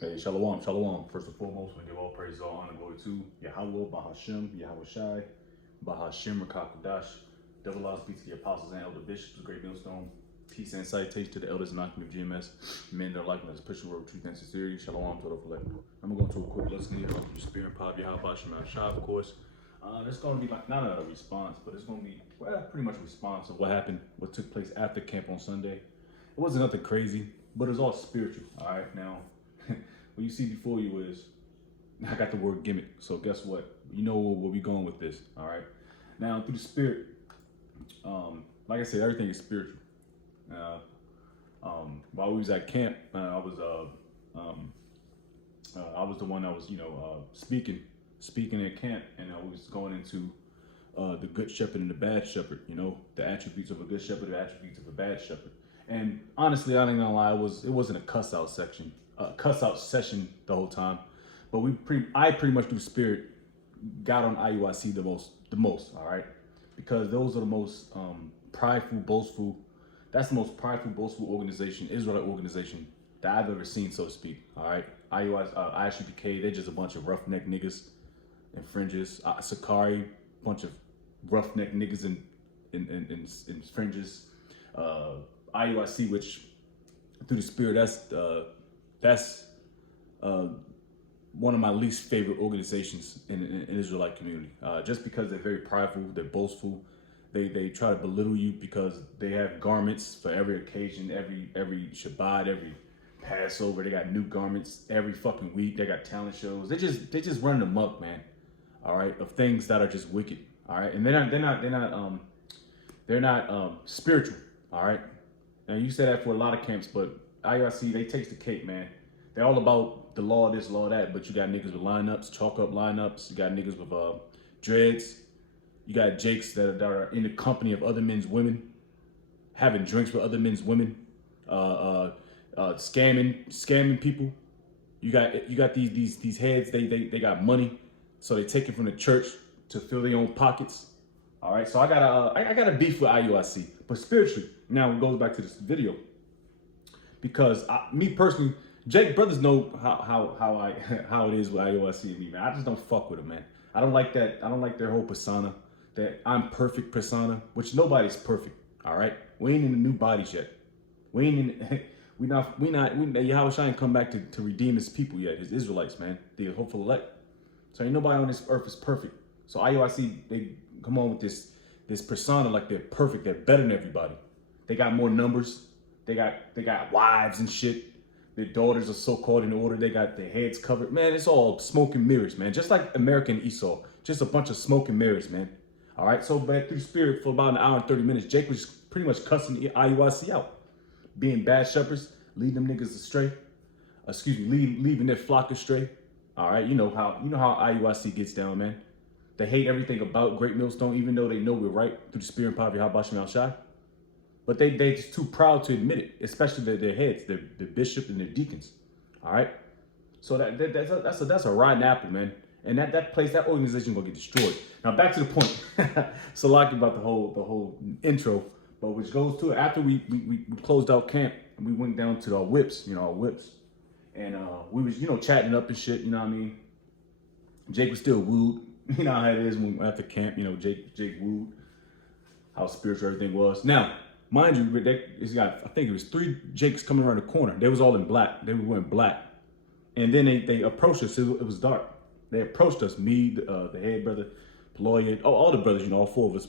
Hey, shalom, shalom. First and foremost, we give all praise, all honor, glory to Yahweh, Bahashem, Yahweh Shai, Bahashem, Rakakadash. Double laws be to the apostles and elder bishops, the great millstone. Peace and salutation to the elders and knocking of GMS. Men that are liking us, pushing word of truth and sincerity. Shalom to the elect. I'm going to go into a quick lesson here about the spirit pop, Yahweh, Bahashem, Shai, of course. It's going to be like not a response, but it's going to be pretty much a response of what happened, what took place after camp on Sunday. It wasn't nothing crazy, but it was all spiritual. All right, now. What you see before you is, I got the word gimmick. So guess what? You know where we going with this. All right. Now through the spirit, like I said, everything is spiritual. While we was at camp, I was the one that was speaking at camp, and I was going into the good shepherd and the bad shepherd. You know, the attributes of a good shepherd, the attributes of a bad shepherd. And honestly, I ain't gonna lie, it wasn't a cuss out session the whole time, but I pretty much through spirit got on IUIC the most, all right, because those are the most prideful, boastful. That's the most prideful, boastful organization, Israelite organization that I've ever seen, so to speak. All right, ISUPK, they're just a bunch of roughneck niggas and fringes. Sakari, bunch of roughneck niggas in fringes. IUIC, which through the spirit, that's one of my least favorite organizations in Israelite community. Just because they're very prideful, they're boastful, they try to belittle you because they have garments for every occasion, every Shabbat, every Passover. They got new garments every fucking week. They got talent shows. They just running amok, man. All right, of things that are just wicked. All right, and they're not spiritual. All right. Now you say that for a lot of camps, but IRC, they takes the cake, man. They're all about the law this, law that, but you got niggas with lineups, chalk up lineups. You got niggas with dreads. You got jakes that are in the company of other men's women, having drinks with other men's women, scamming people. You got these heads. They got money, so they take it from the church to fill their own pockets. All right, so I got a beef with IUIC, but spiritually. Now it goes back to this video, because me personally, Jake brothers know how it is with IUIC and me, man. I just don't fuck with them, man. I don't like that. I don't like their whole persona, that I'm perfect persona, which nobody's perfect. All right, we ain't in the new bodies yet. We ain't in. we Yahweh Shai ain't come back to redeem his people yet, his Israelites, man, the hopeful elect. So ain't nobody on this earth is perfect. So IUIC, they come on with this persona like they're perfect, they're better than everybody. They got more numbers. They got wives and shit. Their daughters are so-called in order. They got their heads covered. Man, it's all smoke and mirrors, man. Just like American Esau. Just a bunch of smoke and mirrors, man. All right, so back through spirit for about an hour and 30 minutes, Jake was pretty much cussing the IUIC out. Being bad shepherds, leading them niggas astray. Leaving their flock astray. All right, you know how IUIC gets down, man. They hate everything about Great Millstone, even though they know we're right through the spirit and power of Yahweh Shem Al Shai. But they just too proud to admit it, especially their heads, their bishop and their deacons. All right, so that's a rotten apple, man. And that organization gonna get destroyed. Now back to the point. Salaki about the whole intro, but which goes to it after we closed out camp and we went down to our whips, and we was chatting up and shit. You know what I mean? Jake was still wooed. You know how it is when after camp. Jake wooed how spiritual everything was. Now. Mind you, I think it was 3 Jakes coming around the corner. They was all in black. They were wearing black. And then they approached us. It was dark. They approached us, me, the head brother, Paloya, all the brothers, all 4 of us.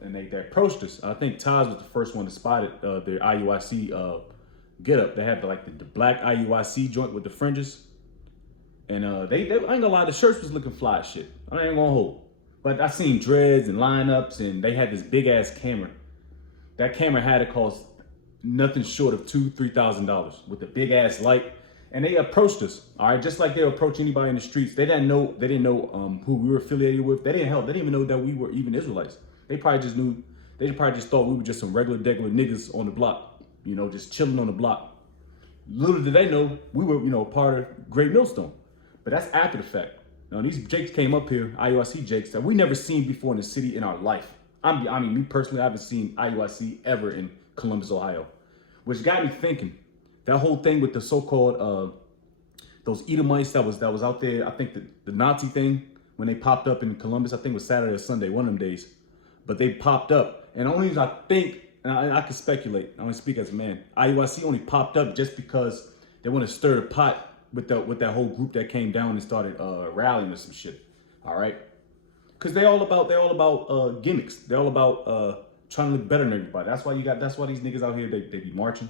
And they approached us. I think Taz was the first one to spot it, their IUIC get up. They had the black IUIC joint with the fringes. And I ain't gonna lie, the shirts was looking fly as shit. I ain't gonna hold. But I seen dreads and lineups, and they had this big ass camera. That camera had to cost nothing short of $2,000-$3,000 with a big ass light, and they approached us. All right, just like they approach anybody in the streets. They didn't know who we were affiliated with. They didn't even know that we were even Israelites. They probably just thought we were just some regular niggas on the block, just chilling on the block. Little did they know we were part of Great Millstone. But that's after the fact. Now these Jakes came up here, IUIC Jakes, that we never seen before in the city in our life. I mean, me personally, I haven't seen IUIC ever in Columbus, Ohio, which got me thinking. That whole thing with the so-called those Edomites that was out there. I think the Nazi thing when they popped up in Columbus. I think it was Saturday or Sunday, one of them days. But they popped up, and the only reason I think, and I can speculate, I only speak as a man. IUIC only popped up just because they want to stir the pot with that whole group that came down and started rallying or some shit. All right, because they're all about gimmicks. They're all about trying to look better than everybody. That's why these niggas out here they be marching.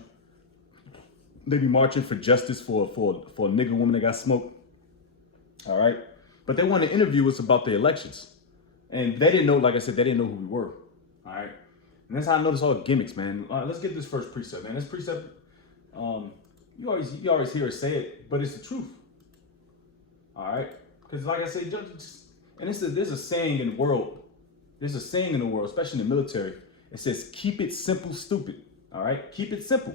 They be marching for justice for a nigger woman that got smoked. All right, but they want to interview us about the elections. And they didn't know, like I said, they didn't know who we were. All right. And that's how I know it's all gimmicks, man. All right, let's get this first precept, man. This precept, you always hear us say it, but it's the truth. All right. Because like I said, and there's a saying in the world. There's a saying in the world, especially in the military. It says, keep it simple, stupid. All right. Keep it simple.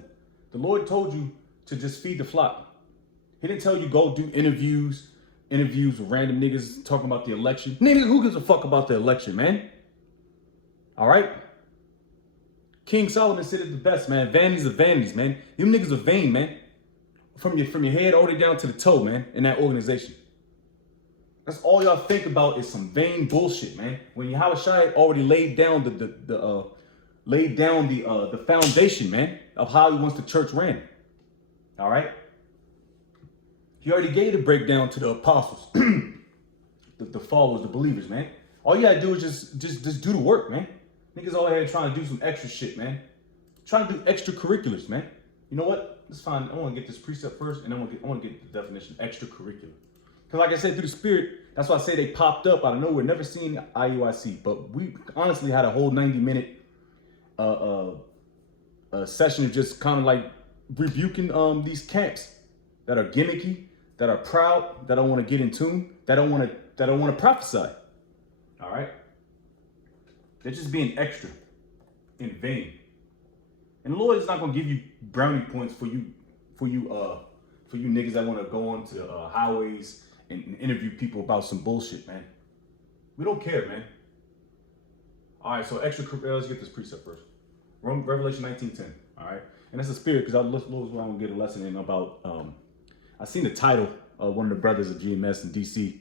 The Lord told you to just feed the flock. He didn't tell you go do interviews with random niggas talking about the election. Nigga, who gives a fuck about the election, man? All right? King Solomon said it the best, man. Vanities of vanities, man. Them niggas are vain, man. From your head all the way down to the toe, man, in that organization. That's all y'all think about is some vain bullshit, man. When Yahweh Shai already laid down the foundation, man, of how he wants the church ran. All right? He already gave the breakdown to the apostles, the followers, the believers, man. All you gotta do is just do the work, man. Niggas all here trying to do some extra shit, man. Trying to do extracurriculars, man. You know what? It's fine. I want to get this precept first, and I want to get the definition of extracurricular. Because like I said, through the Spirit, that's why I say they popped up out of nowhere. Never seen IUIC, but we honestly had a whole 90-minute session of just kind of like rebuking these camps that are gimmicky, that are proud, that don't want to get in tune, that don't want to prophesy. All right? They're just being extra in vain. And the Lord is not going to give you brownie points for you niggas that want to go on to highways and interview people about some bullshit, man. We don't care, man. All right, so let's get this precept first. Revelation 19:10, all right? And that's the Spirit, because I was going to get a lesson in about, I seen the title of one of the brothers of GMS in DC.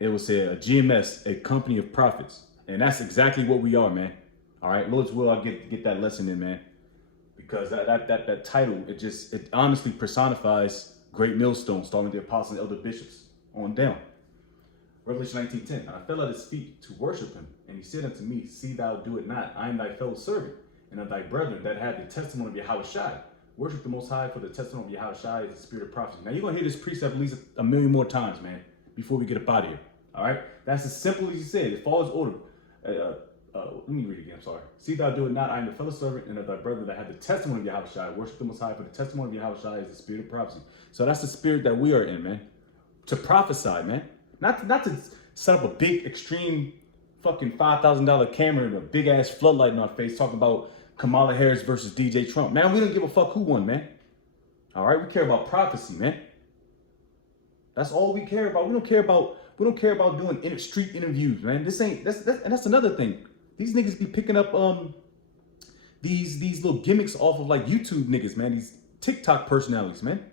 It was a GMS, a company of prophets. And that's exactly what we are, man. All right, Lord's will, I'll get that lesson in, man. Because that title, it honestly personifies Great Millstone, starting with the apostles and elder bishops on down. Revelation 19:10, I fell at his feet to worship him. And he said unto me, see thou do it not. I am thy fellow servant and of thy brethren that had the testimony of Yahweh Shai. Worship the Most High, for the testimony of Yahweh Shai is the spirit of prophecy. Now, you're going to hear this precept at least a million more times, man, before we get up out of here. All right? That's as simple as he said. It follows order. Let me read it again. I'm sorry. See thou do it not. I am the fellow servant and of thy brethren that have the testimony of Yahweh Shai. Worship the Most High, for the testimony of Yahweh Shai is the spirit of prophecy. So that's the spirit that we are in, man. To prophesy, man. Not to set up a big, extreme, fucking $5,000 camera and a big ass floodlight in our face talking about Kamala Harris versus DJ Trump. Man, we don't give a fuck who won, man. All right, we care about prophecy, man. That's all we care about. We don't care about doing street interviews, man. That's another thing. These niggas be picking up these little gimmicks off of like YouTube niggas, man. These TikTok personalities, man.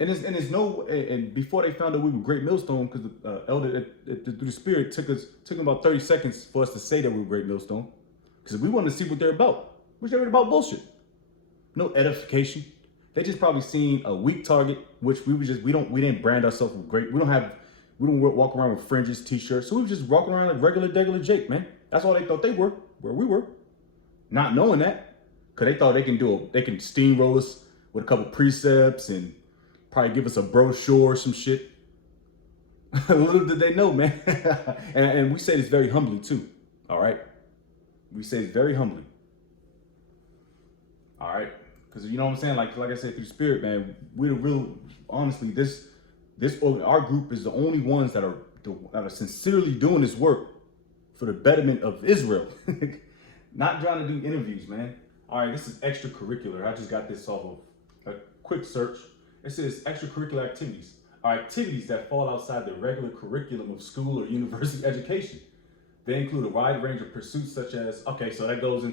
And before they found out we were Great Millstone, because the elder through the Spirit took them about 30 seconds for us to say that we were Great Millstone, because we wanted to see what they're about. They're about bullshit. No edification. They just probably seen a weak target, which we didn't brand ourselves with great. We don't walk around with fringes, t-shirts. So we were just walking around like regular Jake, man. That's all they thought they were, where we were. Not knowing that, because they thought they can steamroll us with a couple precepts and probably give us a brochure or some shit. Little did they know, man. and we say this very humbly too, all right? We say this very humbly. All right? Because you know what I'm saying? Like I said, through Spirit, man, we're the real, honestly, our group is the only ones that are sincerely doing this work for the betterment of Israel. Not trying to do interviews, man. All right, this is extracurricular. I just got this off of a quick search. It says extracurricular activities are activities that fall outside the regular curriculum of school or university education. They include a wide range of pursuits such as, okay, so that goes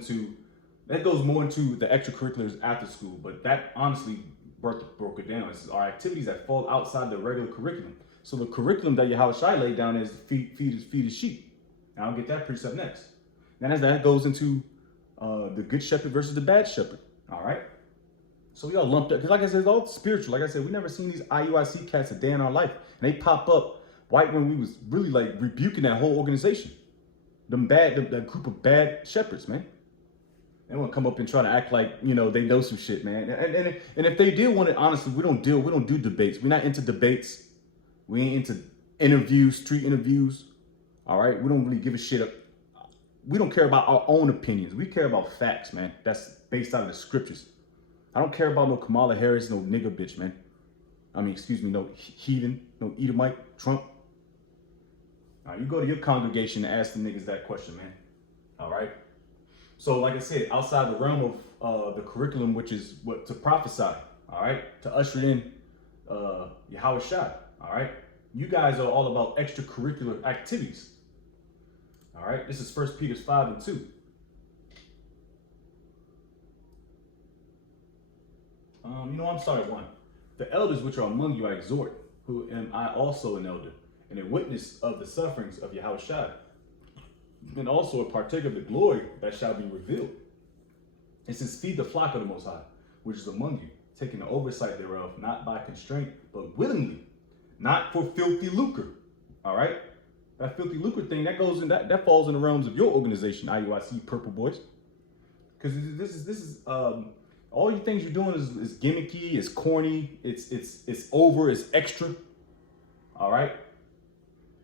more into the extracurriculars after school, but that honestly broke it down. This is our activities that fall outside the regular curriculum. So the curriculum that Yahweh Shai laid down is feed his sheep. And I'll get that precept next. Then as that goes into the good shepherd versus the bad shepherd. All right. So we all lumped up because, like I said, it's all spiritual. Like I said, we never seen these IUIC cats a day in our life, and they pop up right when we was really like rebuking that whole organization. That group of bad shepherds, man. They want to come up and try to act like, you know, they know some shit, man. And if they did want it, honestly, we don't do debates. We're not into debates. We ain't into interviews, street interviews. All right, we don't really give a shit up. We don't care about our own opinions. We care about facts, man. That's based out of the scriptures. I don't care about no Kamala Harris, no nigga bitch, man. I mean, excuse me, no heathen, no Edomite, Trump. All right, you go to your congregation and ask the niggas that question, man. All right. So, like I said, outside the realm of the curriculum, which is what to prophesy, all right, to usher in Yahweh Shai, all right. You guys are all about extracurricular activities. All right. This is 1 Peter 5:2. I'm sorry, 1. The elders which are among you I exhort, who am I also an elder, and a witness of the sufferings of Yahweh Shai, and also a partaker of the glory that shall be revealed. It says, feed the flock of the Most High, which is among you, taking the oversight thereof, not by constraint, but willingly, not for filthy lucre. All right? That filthy lucre thing, that goes in that falls in the realms of your organization, IUIC Purple Boys. Because this is all you things you're doing is gimmicky, it's corny, it's over, it's extra. All right.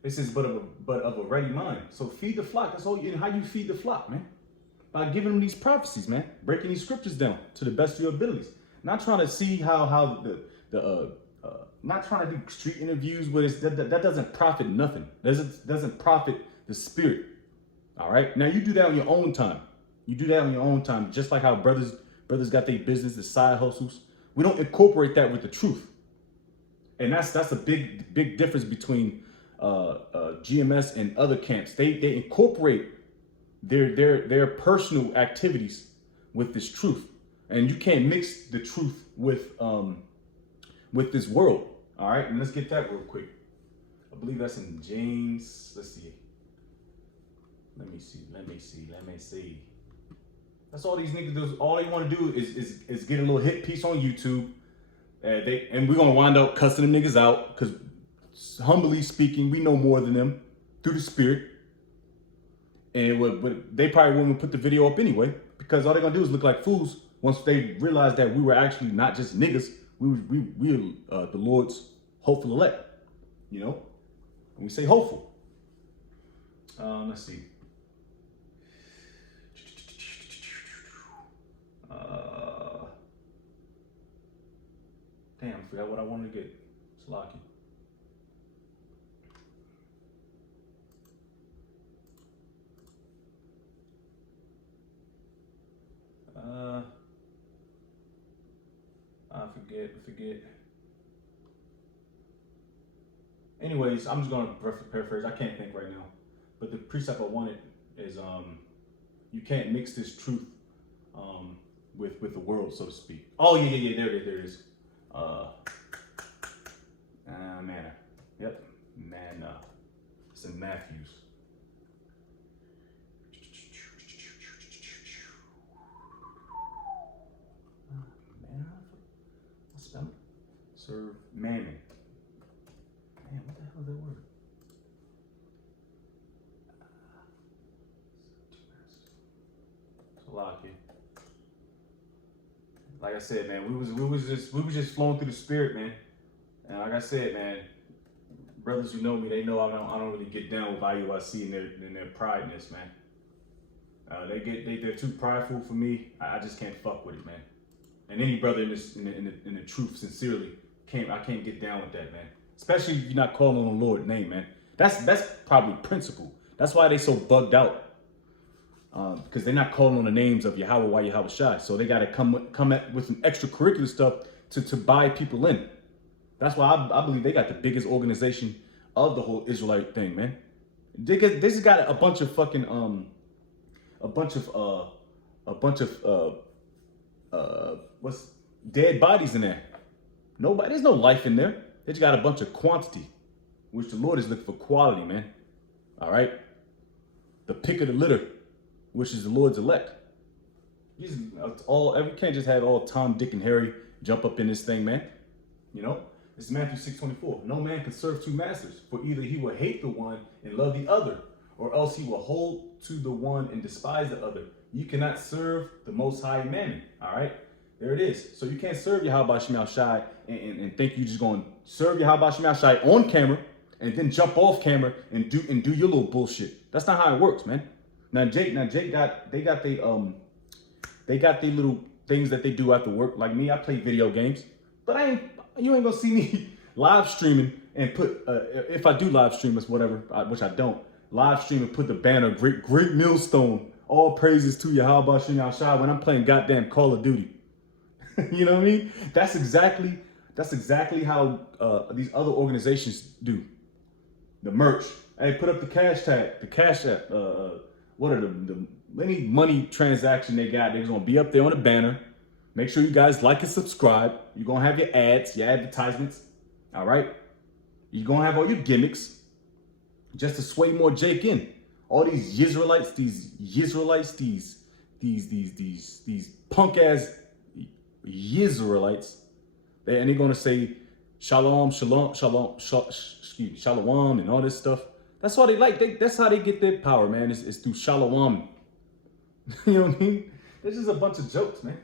This is but of a ready mind. So feed the flock. That's all. How you feed the flock, man? By giving them these prophecies, man. Breaking these scriptures down to the best of your abilities. Not trying to see how not trying to do street interviews with it. That doesn't profit nothing. Doesn't profit the spirit. All right. Now you do that on your own time. You do that on your own time, just like how brothers got their business, the side hustles. We don't incorporate that with the truth, and that's a big difference between GMS and other camps. They incorporate their personal activities with this truth, and you can't mix the truth with this world. All right, and let's get that real quick. I believe that's in James. Let's see. Let me see. That's all these niggas do. All they want to do is get a little hit piece on YouTube. And we're gonna wind up cussing them niggas out because, humbly speaking, we know more than them through the spirit. And they probably wouldn't put the video up anyway, because all they're gonna do is look like fools once they realize that we were actually not just niggas. We are the Lord's hopeful elect. You know, when we say hopeful. Let's see. Damn, I forgot what I wanted to get. It's lucky. I forget. Anyways, I'm just gonna paraphrase. I can't think right now. But the precept I wanted is you can't mix this truth with the world, so to speak. Oh yeah, there it is. Manna. Yep, manna. It's in Matthews. Manna? What's spell it? Serve mammon. Man, what the hell is that word? Salaki. Like I said, man, we was just flowing through the spirit, man. And like I said, man, brothers who know me, they know I don't really get down with IUIC and their prideness, man. They're too prideful for me. I just can't fuck with it, man. And any brother in the truth, sincerely, I can't get down with that, man. Especially if you're not calling on the Lord's name, man. That's probably principle. That's why they so bugged out. Because they're not calling on the names of Yahweh, Yahweh Shai. So they got to come at with some extracurricular stuff to buy people in. That's why I believe they got the biggest organization of the whole Israelite thing, man. They just got a bunch of fucking what's dead bodies in there. Nobody, there's no life in there. They just got a bunch of quantity, which the Lord is looking for quality, man. All right? The pick of the litter, which is the Lord's elect. We can't just have all Tom, Dick, and Harry jump up in this thing, man. You know? It's Matthew 6:24. No man can serve two masters, for either he will hate the one and love the other, or else he will hold to the one and despise the other. You cannot serve the Most High Mammon. All right? There it is. So you can't serve Yahweh Shemel Shai and think you're just going to serve Yahweh Shemel Shai on camera and then jump off camera and do your little bullshit. That's not how it works, man. Now Jake got their little things that they do after work. Like me, I play video games, but you ain't gonna see me live streaming and put if I do live stream, it's whatever, which I don't live stream and put the banner great millstone. All praises to Yahweh Shemel Shai when I'm playing goddamn Call of Duty. You know what I mean? That's exactly how these other organizations do. The merch. Hey, put up the cash tag, the cash app. What are the any money transaction they got? They're gonna be up there on the banner. Make sure you guys like and subscribe. You're gonna have your ads, your advertisements. All right. You're gonna have all your gimmicks just to sway more Jake in. All these Israelites, these punk ass Israelites, and they're gonna say shalom, and all this stuff. That's all they like. That's how they get their power, man. It's through shalom. You know what I mean? This is a bunch of jokes, man.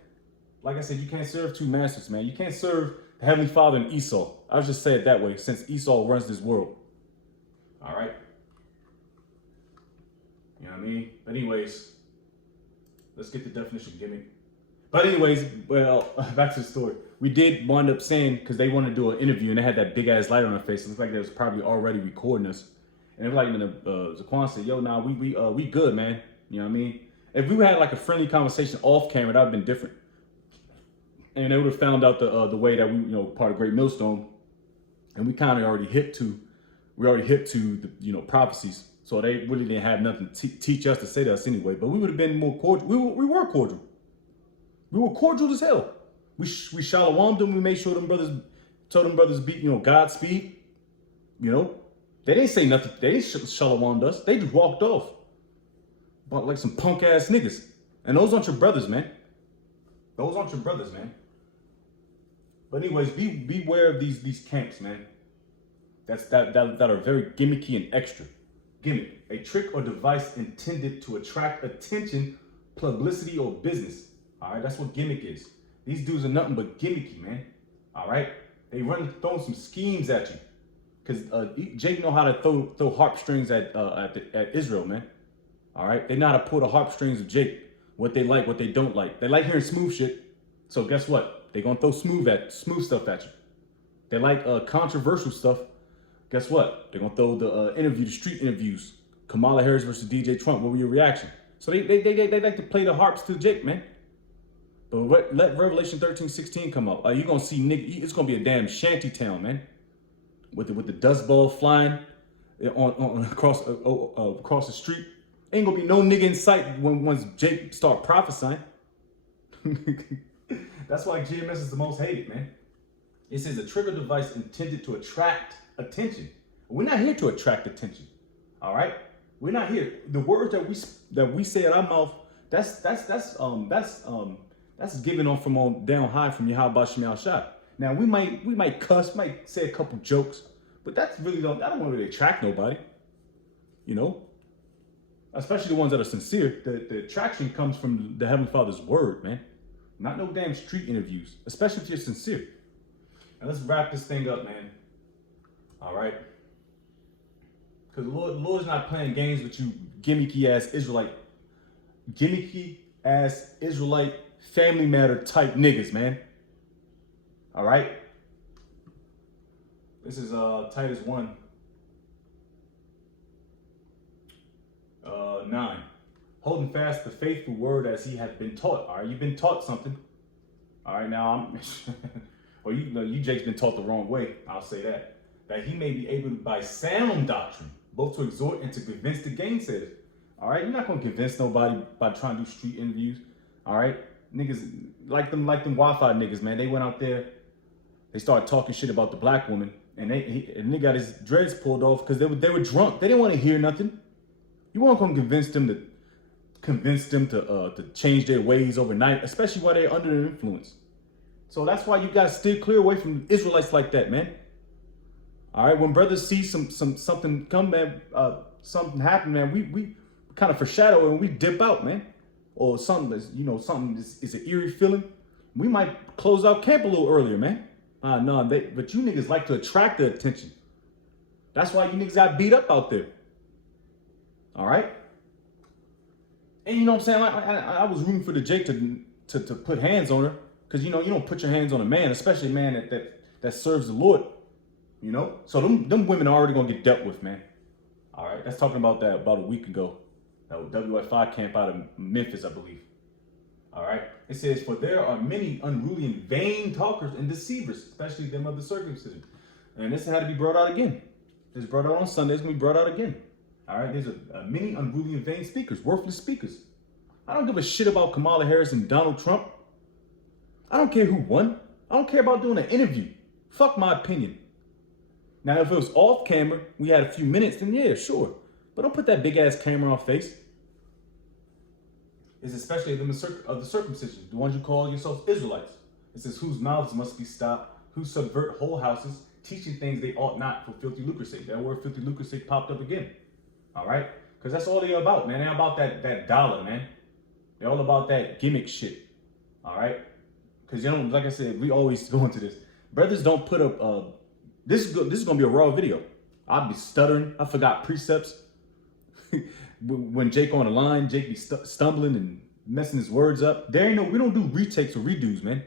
Like I said, you can't serve two masters, man. You can't serve the Heavenly Father and Esau. I'll just say it that way, since Esau runs this world. All right. You know what I mean? But anyways, let's get the definition of gimmick. But anyways, well, back to the story. We did wind up saying, because they wanted to do an interview and they had that big ass light on their face. It looked like they was probably already recording us. And they were like, Zaquan said, yo, nah, we good, man. You know what I mean? If we had like a friendly conversation off camera, that would have been different. And they would have found out the way that we, part of Great Millstone. And we kind of already hit to the, prophecies. So they really didn't have nothing to teach us to say to us anyway. But we would have been more cordial. We were cordial. We were cordial as hell. We shalawamed them. We made sure told them brothers beat, Godspeed. They didn't say nothing. They didn't shalawamed us. They just walked off. But like some punk ass niggas. And those aren't your brothers, man. Those aren't your brothers, man. But anyways, beware of these camps, man. That are very gimmicky and extra. Gimmick, a trick or device intended to attract attention, publicity, or business. All right, that's what gimmick is. These dudes are nothing but gimmicky, man. All right, they throwing some schemes at you, cause Jake know how to throw harp strings at Israel, man. All right, they know how to pull the harp strings of Jake. What they like, what they don't like. They like hearing smooth shit. So guess what? They gonna throw smooth stuff at you. They like controversial stuff. Guess what? They're gonna throw the street interviews. Kamala Harris versus DJ Trump. What were your reaction? So they like to play the harps to Jake, man. But let Revelation 13:16 come out. You gonna see it's gonna be a damn shanty town, man. With the dust bowl flying across the street. Ain't gonna be no nigga in sight once Jake start prophesying. That's why GMS is the most hated, man. It says a trigger device intended to attract attention. We're not here to attract attention. All right, we're not here. The words that we say out our mouth, that's given on from on down high from Yahweh Shemel Shai. Now we might cuss, might say a couple jokes, but that don't really attract nobody. Especially the ones that are sincere. The attraction comes from the Heavenly Father's word, man. Not no damn street interviews, especially if you're sincere. And let's wrap this thing up, man. All right? Because the Lord's not playing games with you gimmicky ass Israelite family matter type niggas, man. All right? This is Titus 1. 9. Holding fast the faithful word as he hath been taught. All right, you've been taught something. All right, now you Jake's been taught the wrong way. I'll say that. That he may be able by sound doctrine, both to exhort and to convince the gainsayers. All right, you're not gonna convince nobody by trying to do street interviews. All right, niggas like them Wi-Fi niggas, man. They went out there they started talking shit about the black woman, and they got his dreads pulled off because they were drunk. They didn't want to hear nothing. You weren't gonna convince them to change their ways overnight, especially while they're under the influence. So that's why you guys steer clear away from Israelites like that, man. All right, when brothers see something come, man, something happen, man, we kind of foreshadow it and we dip out, man. Or something is an eerie feeling. We might close out camp a little earlier, man. No, but you niggas like to attract the attention. That's why you niggas got beat up out there. All right. And you know what I'm saying? I was rooting for the Jake to put hands on her, because you don't put your hands on a man, especially a man that serves the Lord. You know, so them women are already gonna get dealt with, man. All right, that's talking about that about a week ago. That WF5 camp out of Memphis, I believe. All right, it says, for there are many unruly and vain talkers and deceivers, especially them of the circumcision. And this had to be brought out again. It's brought out on Sunday. It's gonna be brought out again. All right, there's many unruly and vain speakers, worthless speakers. I don't give a shit about Kamala Harris and Donald Trump. I don't care who won. I don't care about doing an interview. Fuck my opinion. Now, if it was off camera, we had a few minutes, then yeah, sure. But don't put that big ass camera on face. It's especially them of the circumcision, the ones you call yourselves Israelites. It says, whose mouths must be stopped, who subvert whole houses, teaching things they ought not for filthy lucre's sake. That word filthy lucre's sake popped up again. All right? Because that's all they're about, man. They're about that dollar, man. They're all about that gimmick shit. All right? Because, like I said, we always go into this. Brothers don't put up, this is going to be a raw video. I'll be stuttering. I forgot precepts. When Jake on the line, Jake be stumbling and messing his words up. We don't do retakes or redos, man.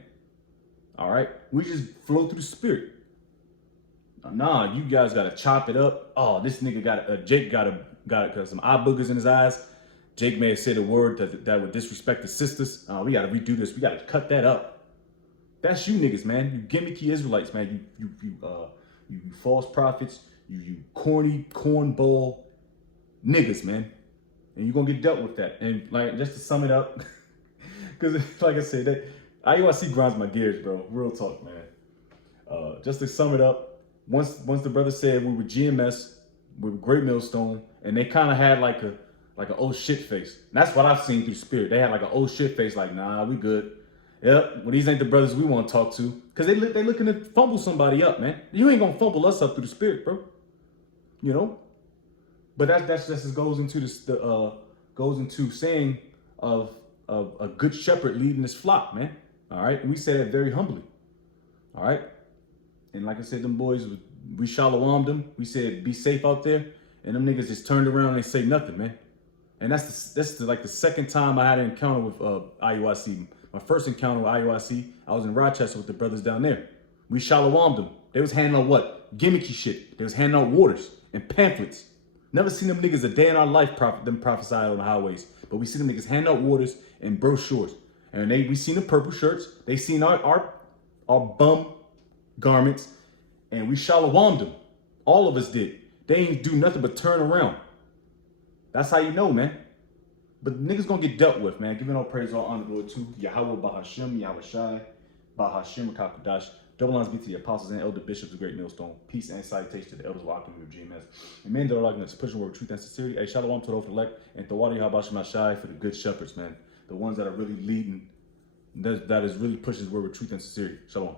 All right? We just flow through the spirit. Nah, you guys got to chop it up. Oh, this nigga Jake got some eye boogers in his eyes. Jake may have said a word that would disrespect the sisters. We got to redo this. We got to cut that up. That's you niggas, man. You gimmicky Israelites, man. You false prophets. You corny cornball niggas, man. And you're going to get dealt with that. And like, just to sum it up, because like I said, that IUIC grinds my gears, bro. Real talk, man. Just to sum it up, once the brother said we were GMS, we were Great Millstone, and they kind of had like an oh shit face. And that's what I've seen through spirit. They had like an oh shit face, like, nah, we good. Yep, well, these ain't the brothers we want to talk to. Because they looking to fumble somebody up, man. You ain't going to fumble us up through the spirit, bro. You know? But that's just goes into saying of a good shepherd leading his flock, man. All right? And we say that very humbly. All right? And like I said, them boys, we shalom them. We said, be safe out there. And them niggas just turned around and they say nothing, man. And that's like the second time I had an encounter with IUIC. My first encounter with IUIC, I was in Rochester with the brothers down there. We shalom them. They was handing out what? Gimmicky shit. They was handing out waters and pamphlets. Never seen them niggas a day in our life prophesy on the highways. But we see them niggas hand out waters and brochures. And we seen the purple shirts. They seen our bum garments. And we shalom them. All of us did. They ain't do nothing but turn around. That's how you know, man. But niggas gonna get dealt with, man. Giving all praise, all honor, glory to Yahweh, Bahashem, Yahweh Shai, Bahashem, Kakadash. Double lines be to the apostles and elder bishops of Great Millstone. Peace and salutation to the elders walking with GMS. And men that are like this pushing word of truth and sincerity. Hey, shalom to the elect and Tawadi Habashim Shai for the good shepherds, man. The ones that are really leading, that is really pushing the word of truth and sincerity. Shalom.